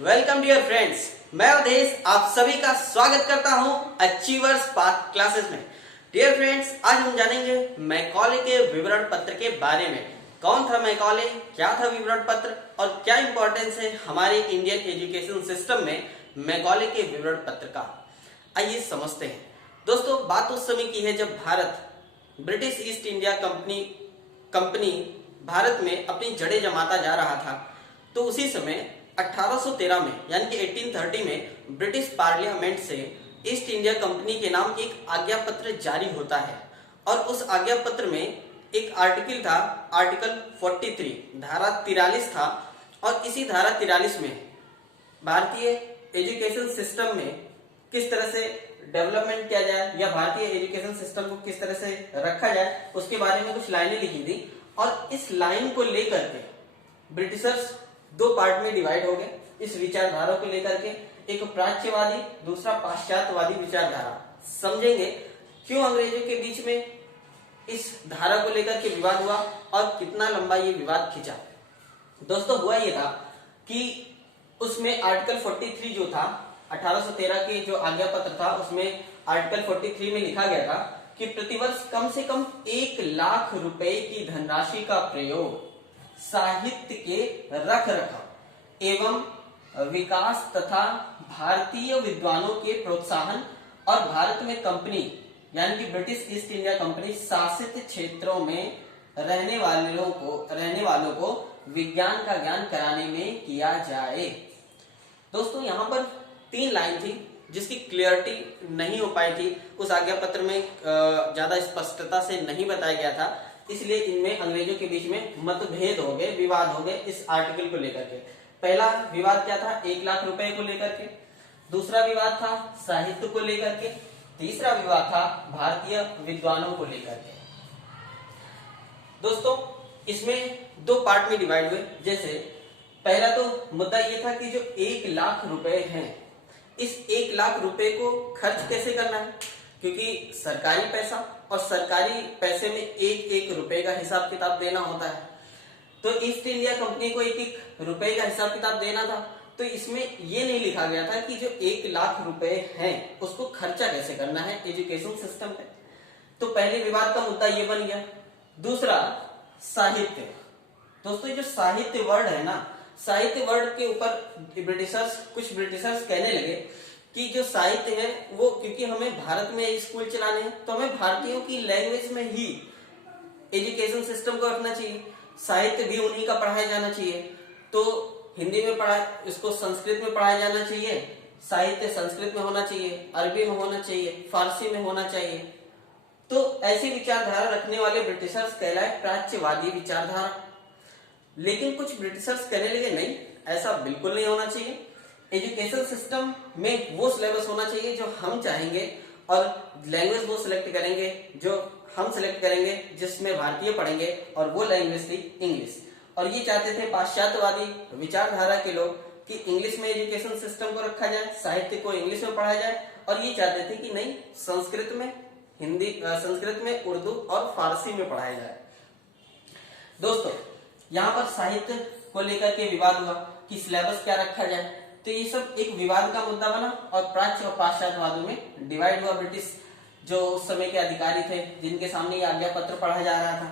Welcome dear friends, मैं अवधेश आप सभी का स्वागत करता हूं अचीवर्स पाथ क्लासेस में। डियर फ्रेंड्स, आज हम जानेंगे मैकॉले के विवरण पत्र के बारे में। कौन था मैकॉले, क्या था विवरण पत्र और क्या इंपॉर्टेंस है हमारे इंडियन एजुकेशन सिस्टम में मैकॉले के विवरण पत्र का। आइए समझते हैं। दोस्तों, बात उस समय की है जब Bharat British east India company Bharat में अपनी जड़ें जमाता जा रहा था। तो उसी समय 1813 में यानी कि 1830 में ब्रिटिश पार्लियामेंट से ईस्ट इंडिया कंपनी के नाम एक आज्ञा पत्र जारी होता है और उस आज्ञा पत्र में एक आर्टिकल था, आर्टिकल 43, धारा 43 था। और इसी धारा 43 में भारतीय एजुकेशन सिस्टम में किस तरह से डेवलपमेंट किया जाए या भारतीय एजुकेशन सिस्टम को किस तरह से रखा जाए उसके बारे में कुछ लाइनें लिखी थी। और इस लाइन को लेकर के ब्रिटिशर्स दो पार्ट में डिवाइड हो गए। इस विचारधारा को लेकर के एक प्राच्यवादी, दूसरा पाश्चात्यवादी विचारधारा। समझेंगे क्यों अंग्रेजों के बीच में इस धारा को लेकर के विवाद हुआ और कितना लंबा ये विवाद खिंचा। दोस्तों, हुआ ये था कि उसमें आर्टिकल 43 जो था 1813 के जो आज्ञा पत्र था उसमें आर्टिकल 43 में लिखा गया था कि प्रतिवर्ष कम से कम 1 लाख रुपए की धनराशि का प्रयोग साहित्य के रख रखाव एवं विकास तथा भारतीय विद्वानों के प्रोत्साहन और भारत में कंपनी यानी कि ब्रिटिश ईस्ट इंडिया कंपनी शासित क्षेत्रों में रहने वालों को विज्ञान का ज्ञान कराने में किया जाए। दोस्तों, यहाँ पर 3 लाइन थी जिसकी क्लियरिटी नहीं हो पाई थी, उस आज्ञा पत्र में ज्यादा स्पष्टता से नहीं बताया गया था, इसलिए इनमें अंग्रेजों के बीच में मतभेद हो गए, विवाद हो गए इस आर्टिकल को लेकर के। पहला विवाद क्या था, 1 लाख रुपए को लेकर के। दूसरा विवाद था साहित्य को लेकर के। तीसरा विवाद था भारतीय विद्वानों को लेकर के। दोस्तों, इसमें 2 पार्ट में डिवाइड हुए। जैसे पहला तो मुद्दा ये था कि जो 1 लाख रुपए हैं, इस 1 लाख रुपए को खर्च कैसे करना है, क्योंकि सरकारी पैसा और सरकारी पैसे में एक रुपए का हिसाब किताब देना होता है। तो ईस्ट इंडिया कंपनी को 1 रुपए का हिसाब किताब देना था। तो इसमें ये नहीं लिखा गया था कि जो 1 लाख रुपए हैं उसको खर्चा कैसे करना है एजुकेशन सिस्टम पे। तो पहले विवाद का मुद्दा ये बन गया। दूसरा साहित्य। दोस्तों, ये जो साहित्य वर्ड है ना, साहित्य वर्ड के ऊपर कुछ ब्रिटिशर्स कहने लगे कि जो साहित्य है वो, क्योंकि हमें भारत में स्कूल चलाने हैं तो हमें भारतीयों की लैंग्वेज में ही एजुकेशन सिस्टम को रखना चाहिए, साहित्य भी उन्हीं का पढ़ाया जाना चाहिए। तो हिंदी में इसको संस्कृत में पढ़ाया जाना चाहिए, साहित्य संस्कृत में होना चाहिए, अरबी में होना चाहिए, फारसी में होना चाहिए। तो ऐसी विचारधारा रखने वाले ब्रिटिशर्स कहलाए प्राच्यवादी विचारधारा। लेकिन कुछ ब्रिटिशर्स कहने लगे नहीं, ऐसा बिल्कुल नहीं होना चाहिए। एजुकेशन सिस्टम में वो सिलेबस होना चाहिए जो हम चाहेंगे और लैंग्वेज वो सिलेक्ट करेंगे जो हम सिलेक्ट करेंगे, जिसमें भारतीय पढ़ेंगे, और वो लैंग्वेज थी इंग्लिश। और ये चाहते थे पाश्चात्यवादी विचारधारा के लोग कि इंग्लिश में एजुकेशन सिस्टम को रखा जाए, साहित्य को इंग्लिश में पढ़ाया जाए। और ये चाहते थे कि नहीं, संस्कृत में उर्दू और फारसी में पढ़ाया जाए। दोस्तों, यहाँ पर साहित्य को लेकर के विवाद हुआ कि सिलेबस क्या रखा जाए। तो ये सब एक विवाद का मुद्दा बना और प्राच्य और पाश्चात्यवादों में डिवाइड हुआ। ब्रिटिश जो उस समय के अधिकारी थे जिनके सामने ये आज्ञा पत्र पढ़ा जा रहा था।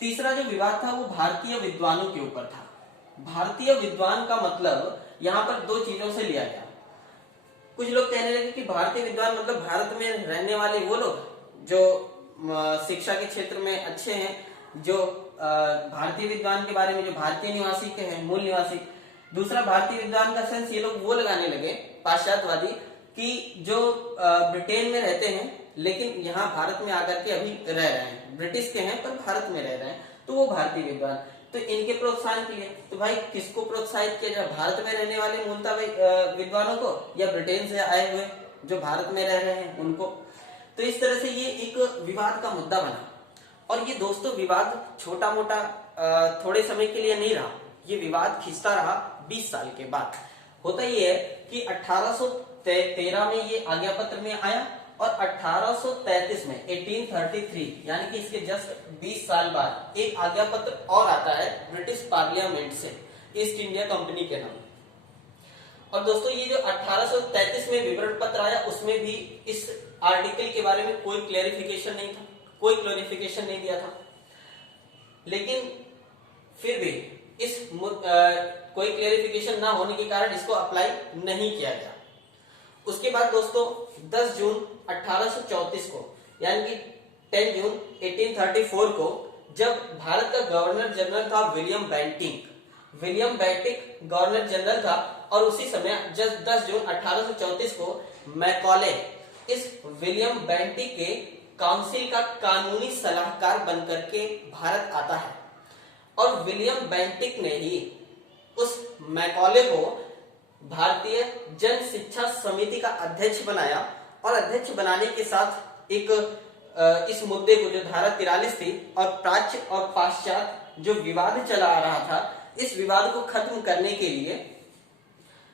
तीसरा जो विवाद था वो भारतीय विद्वानों के ऊपर था। भारतीय विद्वान का मतलब यहाँ पर 2 चीजों से लिया गया। कुछ लोग कहने लगे कि भारतीय विद्वान मतलब भारत में रहने वाले वो लोग जो शिक्षा के क्षेत्र में अच्छे हैं, जो भारतीय विद्वान के बारे में जो भारतीय निवासी के हैं, मूल निवासी। दूसरा, भारतीय विद्वान का सेंस ये लोग वो लगाने लगे पाश्चात्यवादी कि जो ब्रिटेन में रहते हैं लेकिन यहाँ भारत में आकर के अभी रह रहे हैं, ब्रिटिश के हैं पर भारत में रह रहे हैं, तो वो भारतीय विद्वान। तो इनके प्रोत्साहन के लिए तो भाई किसको प्रोत्साहित किया जाए, भारत में रहने वाले मूलतः विद्वानों को या ब्रिटेन से आए हुए जो भारत में रह रहे हैं उनको। तो इस तरह से ये एक विवाद का मुद्दा बना। और ये दोस्तों विवाद छोटा मोटा थोड़े समय के लिए नहीं रहा, ये विवाद खिंचता रहा 20 साल के बाद। होता ये है कि 1813 में ये आज्ञा पत्र में आया और 1833 में 1833 यानी कि इसके जस्ट 20 साल बाद एक आज्ञा पत्र और आता है ब्रिटिश पार्लियामेंट से ईस्ट इंडिया कंपनी के नाम। और दोस्तों ये जो 1833 में विवरण पत्र आया उसमें भी इस आर्टिकल के बारे में कोई क्लैरिफिकेशन नहीं था, कोई क्लैरिफिकेशन नहीं दिया था। लेकिन फिर भी कोई क्लैरिफिकेशन ना होने के कारण इसको अप्लाई नहीं किया गया। उसके बाद दोस्तों 10 जून 1834 को यानी कि 10 जून 1834 को जब भारत का गवर्नर जनरल था विलियम बेंटिक गवर्नर जनरल था, और उसी समय 10 जून 1834 को मैकॉले इस विलियम बेंटिक के काउंसिल का कानूनी सलाहकार बनकर के भारत आता है। और विलियम बेंटिक ने ही उस मैकॉले को भारतीय जन शिक्षा समिति का अध्यक्ष बनाया, और अध्यक्ष बनाने के साथ इस मुद्दे को, जो धारा 43 थी और प्राच्य और पाश्चात्य जो विवाद चला आ रहा था, इस विवाद को खत्म करने के लिए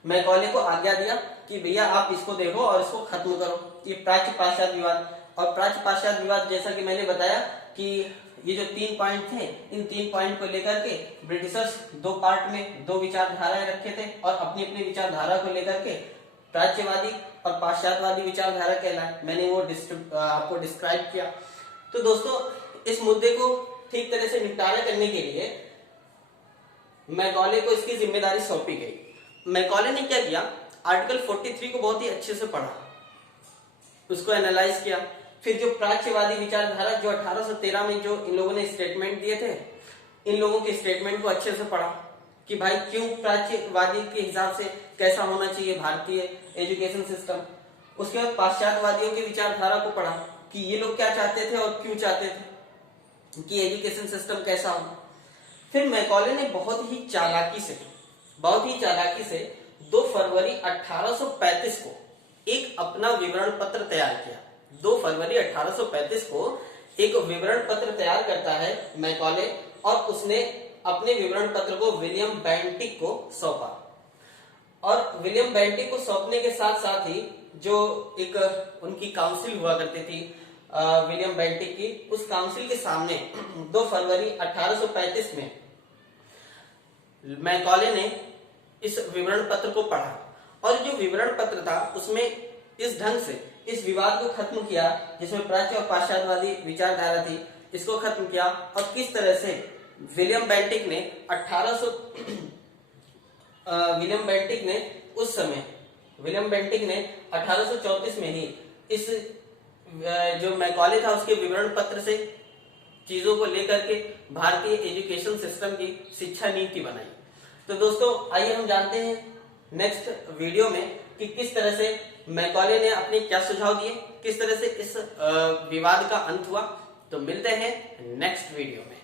मैकॉले को आज्ञा दिया कि भैया आप इसको देखो और इसको खत्म करो, ये प्राच्य पाश्चात्य विवाद। और प्राच्य पाश्चात्य विवाद जैसा कि मैंने बताया कि ये जो 3 पॉइंट थे, इन 3 पॉइंट को लेकर के ब्रिटिशर्स 2 पार्ट में 2 विचारधाराएं रखे थे, और अपनी अपनी विचारधारा को लेकर के प्राच्यवादी और पाश्चात्यवादी विचारधारा कहलाए। मैंने वो आपको डिस्क्राइब किया। तो दोस्तों इस मुद्दे को ठीक तरह से निपटारा करने के लिए मैकॉले को इसकी जिम्मेदारी सौंपी गई। मैकॉले ने क्या किया, आर्टिकल 43 को बहुत ही अच्छे से पढ़ा, उसको एनालाइज किया। फिर जो प्राच्यवादी विचारधारा जो 1813 में जो इन लोगों ने स्टेटमेंट दिए थे, इन लोगों के स्टेटमेंट को अच्छे से पढ़ा कि भाई क्यों प्राच्यवादी के हिसाब से कैसा होना चाहिए भारतीय एजुकेशन सिस्टम। उसके बाद पाश्चात्यवादियों की विचारधारा को पढ़ा कि ये लोग क्या चाहते थे और क्यों चाहते थे कि एजुकेशन सिस्टम कैसा हो। फिर मैकॉले ने बहुत ही चालाकी से 2 फरवरी 1835 को एक अपना विवरण पत्र तैयार किया। 2 फरवरी 1835 को एक विवरण पत्र तैयार करता है मैकॉले, और उसने अपने विवरण पत्र को विलियम बेंटिक को सौंपा। और विलियम बेंटिक को सौंपने के साथ साथ ही जो एक उनकी काउंसिल हुआ करती थी विलियम बेंटिक की, उस काउंसिल के सामने 2 फरवरी 1835 में मैकॉले ने इस विवरण पत्र को पढ़ा, और जो विवरण पत्र था उसमें इस ढंग से इस विवाद को खत्म किया, जिसमें प्राच्य और पाश्चात्यवादी विचारधारा थी, इसको खत्म किया। और किस तरह से विलियम बेंटिक ने 1834 में ही इस जो मैकॉले था उसके विवरण पत्र से चीजों को लेकर के भारतीय एजुकेशन सिस्टम की शिक्षा नीति बनाई। तो दोस्तों आइए हम जानते हैं नेक्स्ट वीडियो में कि किस तरह से मैकॉले ने अपने क्या सुझाव दिए, किस तरह से इस विवाद का अंत हुआ। तो मिलते हैं नेक्स्ट वीडियो में।